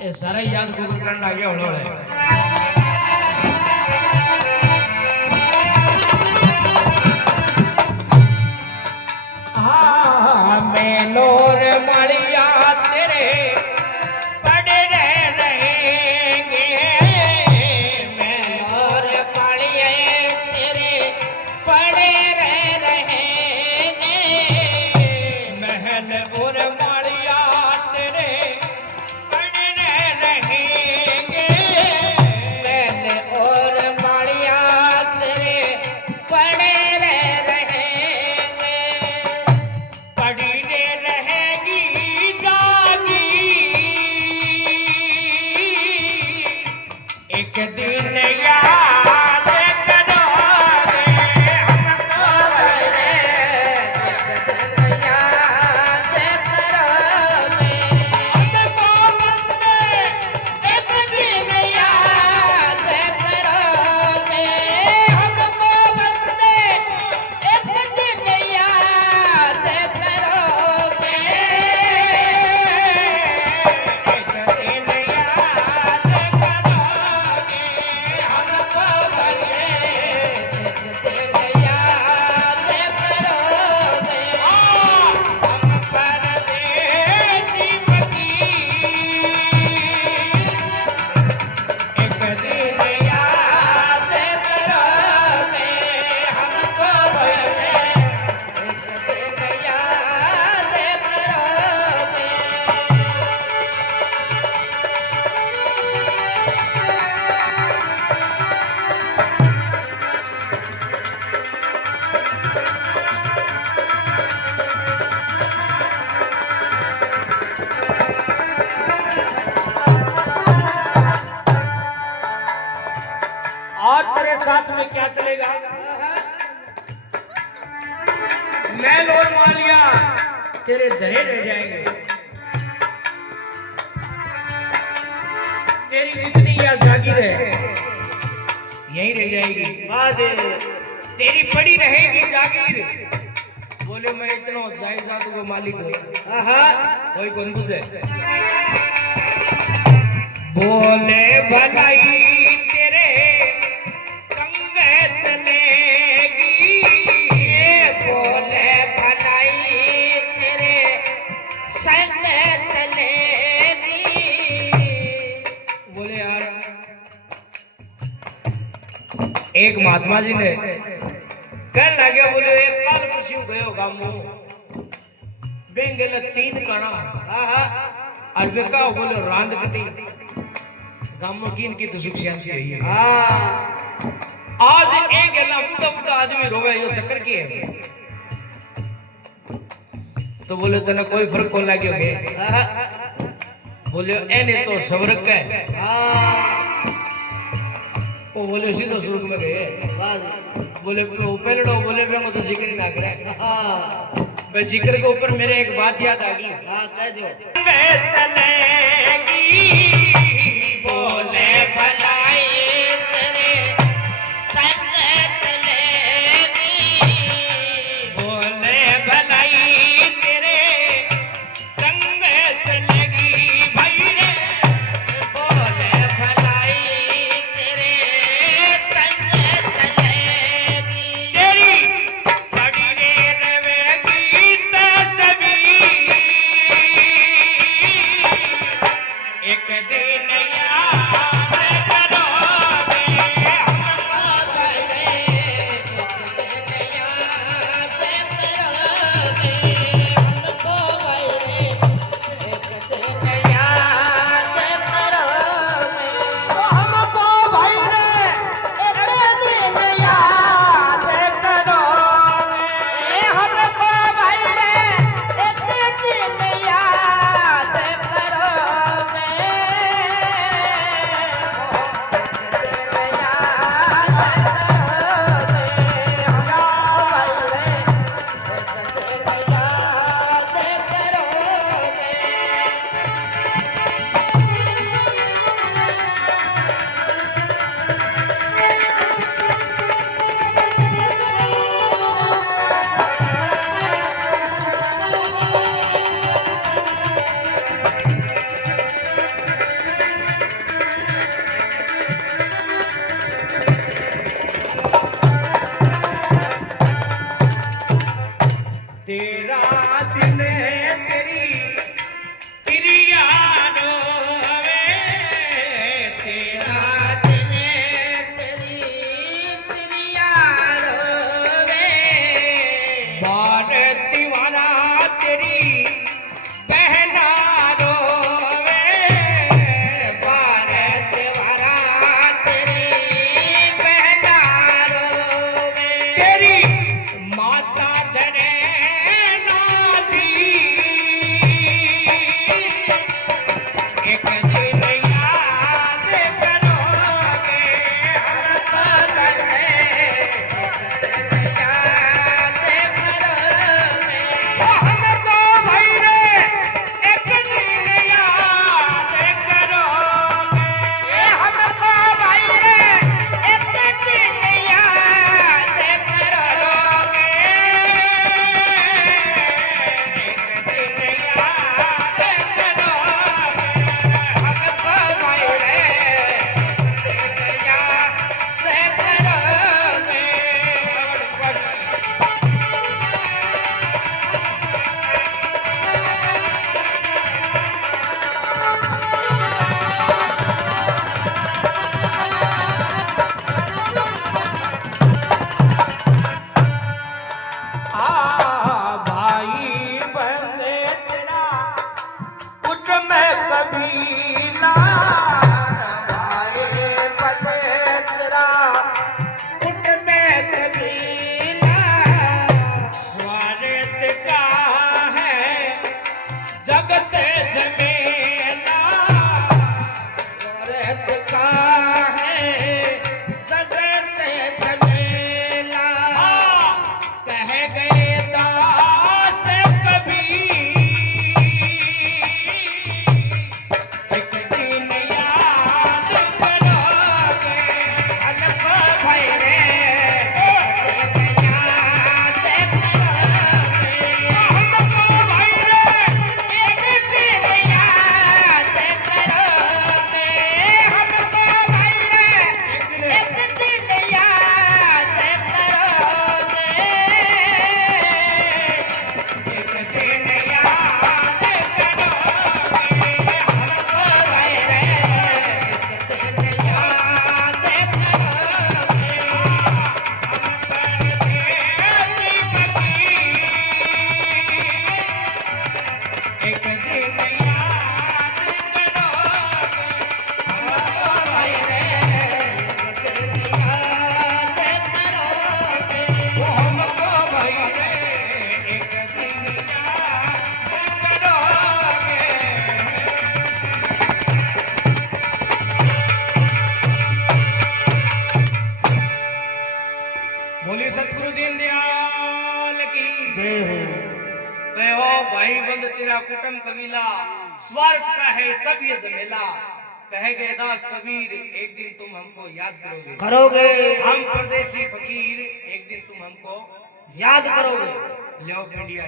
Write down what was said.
એ સારા યાદ કરન લાગ્યા હળોળે હા મેલોર માળિયા તેરે પડે રહેંગે મેલોર માળિયે તેરે પડે રહેંગે महल और माड़िया तेरे पड़ने रहेंगे महल और माड़िया तेरे पड़े रहेंगे पड़ने रहेगी जागी एक दिन याद करोगे आज तेरे साथ में क्या चलेगा मैल और मालिया तेरे धरे रह जाएंगे तेरी जितनी या जागीर है यहीं रह जाएगी तेरी पड़ी रहेगी जागीर बोले मैं इतना जायदाद को मालिक हूँ कोई कौन है बोले भलाई एक महात्मा जी ने कहने लगे बोले एक काल खुशी गयो गामो बेंगेल 3 कणा आज बेका बोले रांद कटी गामो किन की तो सुख शांति है आज एक गेला बुढ़ा बुढ़ा आदमी रोवे यो चक्कर की है तो बोले तने कोई फर्क कौन लाग्यो के बोले एने तो सवरक है वो बोले सीधो स्वर्ग में गए बोले पेड़ो बोले मैं तो जिक्र ना करे मैं जिक्र के ऊपर मेरे एक बात याद आ गई कह दो चलेगी बोले भलाई तेरे संग चलेगी बोले भलाई तेरे संग चलेगी भाई रे बोले भलाई बोले सतगुरु दीनदयाल की जय हो। कहो भाई बंद तेरा कुटुंब कबीला स्वार्थ का है सब ये झमेला। कहे गए दास कबीर एक दिन तुम हमको याद करोगे। करोगे। हम परदेसी फकीर एक दिन तुम हमको याद करोगे। लो इंडिया।